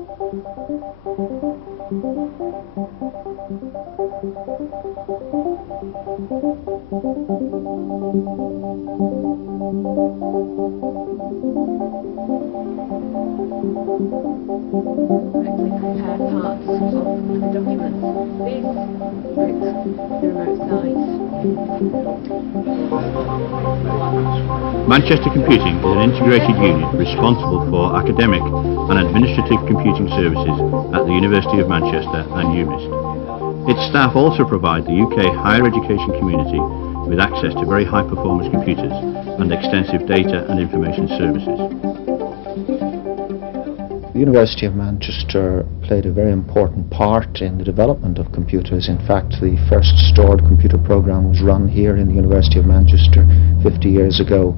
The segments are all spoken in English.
Compare parts of the documents. These bricks, the remote sites. Manchester Computing is an integrated unit responsible for academic and administrative computing services at the University of Manchester and UMIST. Its staff also provide the UK higher education community with access to very high performance computers and extensive data and information services. The University of Manchester played a very important part in the development of computers. In fact, the first stored computer program was run here in the University of Manchester 50 years ago,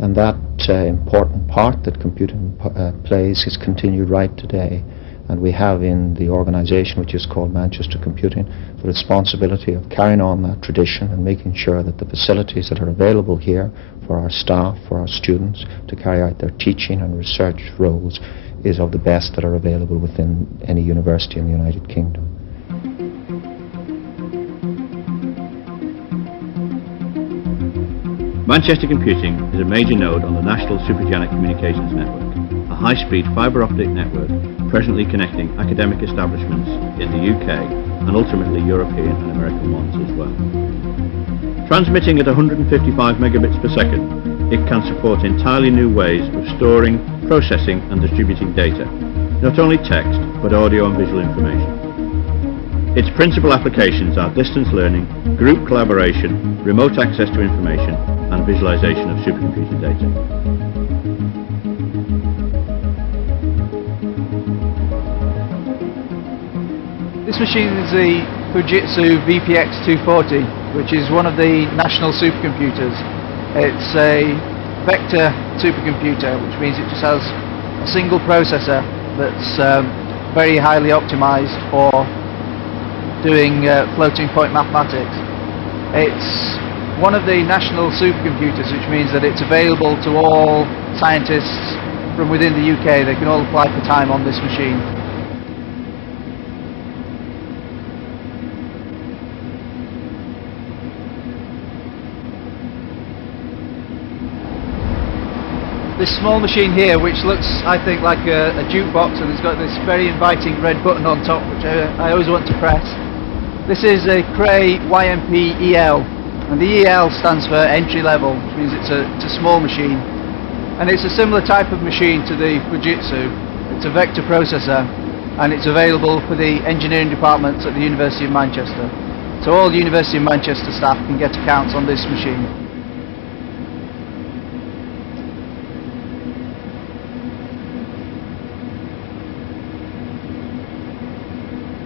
and that important part that computing plays is continued right today. And we have in the organisation, which is called Manchester Computing, the responsibility of carrying on that tradition and making sure that the facilities that are available here for our staff, for our students, to carry out their teaching and research roles is of the best that are available within any university in the United Kingdom. Manchester Computing is a major node on the National Supergiant Communications Network, a high-speed fibre optic network presently connecting academic establishments in the UK and ultimately European and American ones as well. Transmitting at 155 megabits per second, it can support entirely new ways of storing, processing and distributing data, not only text but audio and visual information. Its principal applications are distance learning, group collaboration, remote access to information and visualization of supercomputer data. This machine is the Fujitsu VPX240, which is one of the national supercomputers. It's a vector supercomputer, which means it just has a single processor that's very highly optimized for doing floating point mathematics. It's one of the national supercomputers, which means that it's available to all scientists from within the UK. They can all apply for time on this machine. This small machine here, which looks, I think, like a jukebox, and it's got this very inviting red button on top, which I always want to press. This is a Cray YMP EL, and the EL stands for entry level, which means it's a small machine. And it's a similar type of machine to the Fujitsu. It's a vector processor, and it's available for the engineering departments at the University of Manchester. So all University of Manchester staff can get accounts on this machine.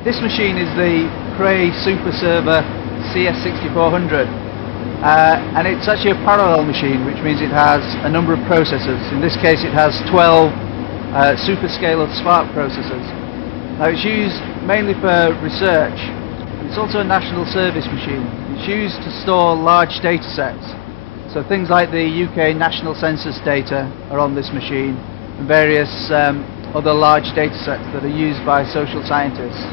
This machine is the Cray Super Server CS6400, and it's actually a parallel machine, which means it has a number of processors. In this case it has 12 superscalar Spark processors. Now it's used mainly for research, and it's also a national service machine. It's used to store large data sets, so things like the UK national census data are on this machine, and various other large data sets that are used by social scientists.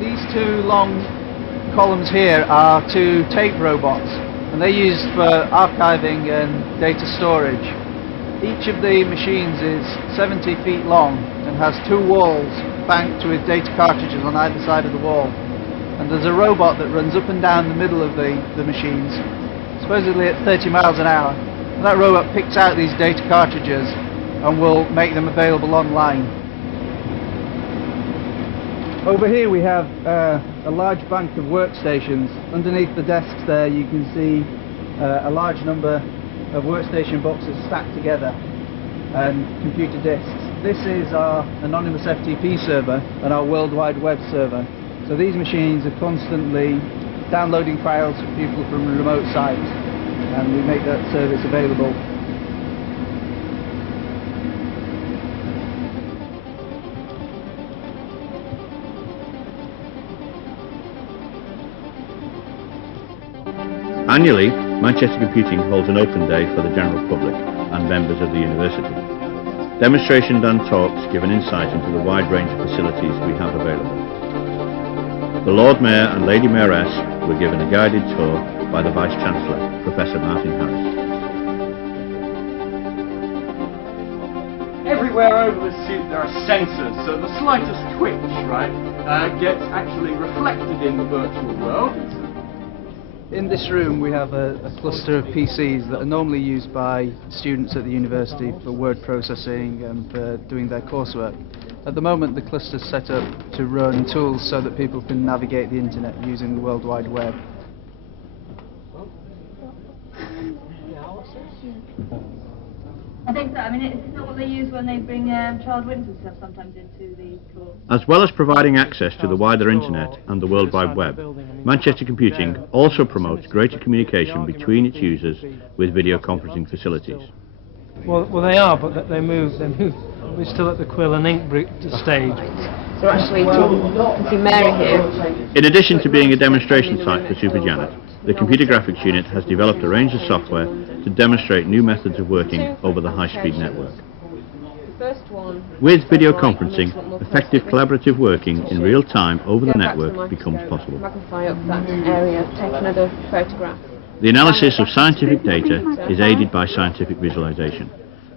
These two long columns here are two tape robots, and they're used for archiving and data storage. Each of the machines is 70 feet long and has two walls banked with data cartridges on either side of the wall. And there's a robot that runs up and down the middle of the machines, supposedly at 30 miles an hour. And that robot picks out these data cartridges and will make them available online. Over here we have a large bank of workstations. Underneath the desks there you can see a large number of workstation boxes stacked together and computer disks. This is our anonymous FTP server and our World Wide Web server. So these machines are constantly downloading files for people from remote sites, and we make that service available. Annually, Manchester Computing holds an open day for the general public and members of the university. Demonstrations and talks give an insight into the wide range of facilities we have available. The Lord Mayor and Lady Mayoress were given a guided tour by the Vice-Chancellor, Professor Martin Harris. Everywhere over the suit there are sensors, so the slightest twitch, right, gets actually reflected in the virtual world. In this room we have a cluster of PCs that are normally used by students at the university for word processing and for doing their coursework. At the moment the cluster's set up to run tools so that people can navigate the internet using the World Wide Web. I think so. I mean, isn't that what they use when they bring child witnesses and stuff sometimes into the court? As well as providing access to the wider internet and the World Wide Web, Manchester Computing also promotes greater communication between its users with video conferencing facilities. Well, they are, but they move. We're still at the quill and ink stage. So actually, you can see Mary here. In addition to being a demonstration site for SuperJanet, the Computer Graphics Unit has developed a range of software to demonstrate new methods of working over the high-speed network. With video conferencing, effective collaborative working in real time over the network becomes possible. Magnify up that area, take another photograph. The analysis of scientific data is aided by scientific visualization.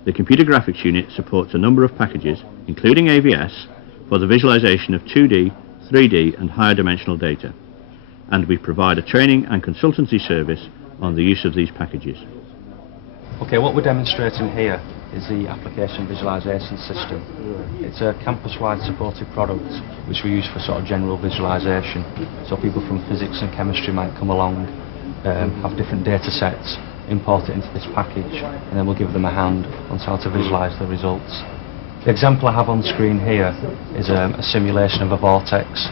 The Computer Graphics Unit supports a number of packages, including AVS, for the visualization of 2D, 3D and higher dimensional data. And we provide a training and consultancy service on the use of these packages. Okay, what we're demonstrating here is the application visualization system. It's a campus-wide supported product which we use for sort of general visualization. So people from physics and chemistry might come along, have different data sets, import it into this package, and then we'll give them a hand on how to visualize the results. The example I have on screen here is a simulation of a vortex.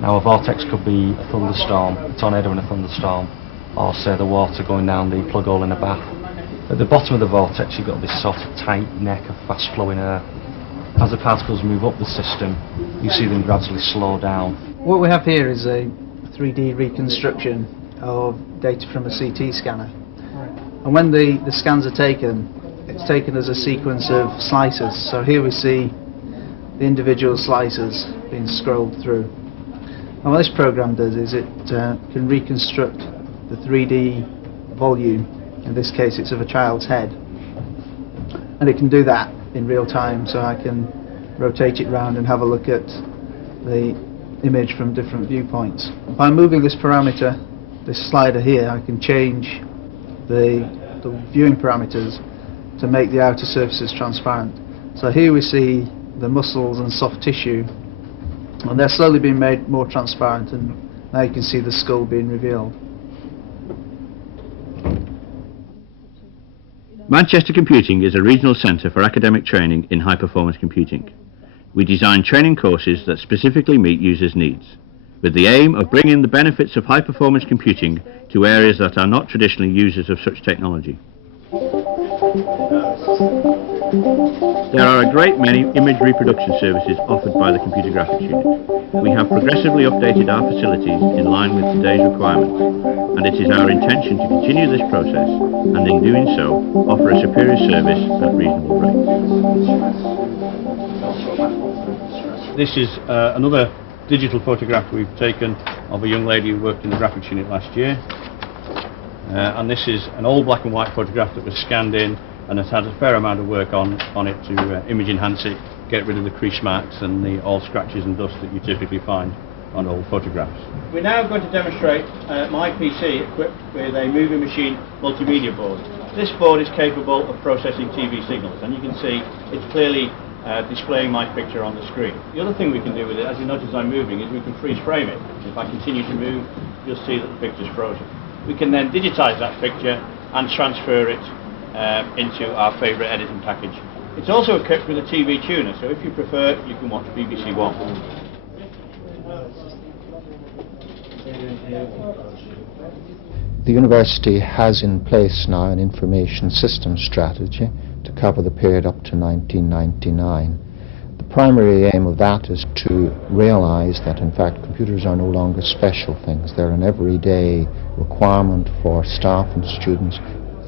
Now a vortex could be a thunderstorm, a tornado in a thunderstorm, or say the water going down the plug hole in a bath. At the bottom of the vortex you've got this sort of tight neck of fast flowing air. As the particles move up the system, you see them gradually slow down. What we have here is a 3D reconstruction of data from a CT scanner. And when the scans are taken, it's taken as a sequence of slices. So here we see the individual slices being scrolled through. And what this program does is it can reconstruct the 3D volume. In this case it's of a child's head. And it can do that in real time, so I can rotate it round and have a look at the image from different viewpoints. By moving this parameter, this slider here, I can change the viewing parameters to make the outer surfaces transparent. So here we see the muscles and soft tissue, and they're slowly being made more transparent, and now you can see the skull being revealed. Manchester Computing is a regional centre for academic training in high-performance computing. We design training courses that specifically meet users' needs, with the aim of bringing the benefits of high-performance computing to areas that are not traditionally users of such technology. There are a great many image reproduction services offered by the Computer Graphics Unit. We have progressively updated our facilities in line with today's requirements, and it is our intention to continue this process and in doing so offer a superior service at reasonable rates. This is another digital photograph we've taken of a young lady who worked in the graphics unit last year. And this is an old black and white photograph that was scanned in and has had a fair amount of work on it to image enhance it, get rid of the crease marks and the old scratches and dust that you typically find on old photographs. We're now going to demonstrate my PC equipped with a movie machine multimedia board. This board is capable of processing TV signals, and you can see it's clearly displaying my picture on the screen. The other thing we can do with it, as you notice I'm moving, is we can freeze frame it. If I continue to move, you'll see that the picture's frozen. We can then digitize that picture and transfer it into our favourite editing package. It's also equipped with a TV tuner, so if you prefer, you can watch BBC One. The university has in place now an information systems strategy to cover the period up to 1999. The primary aim of that is to realise that in fact computers are no longer special things. They're an everyday requirement for staff and students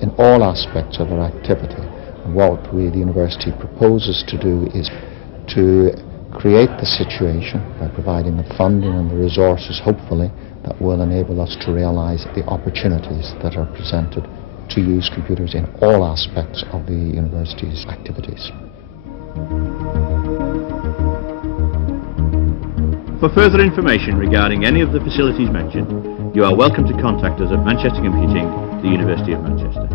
in all aspects of their activity. And what we, the university, proposes to do is to create the situation by providing the funding and the resources, hopefully, that will enable us to realise the opportunities that are presented to use computers in all aspects of the university's activities. For further information regarding any of the facilities mentioned, you are welcome to contact us at Manchester Computing, the University of Manchester.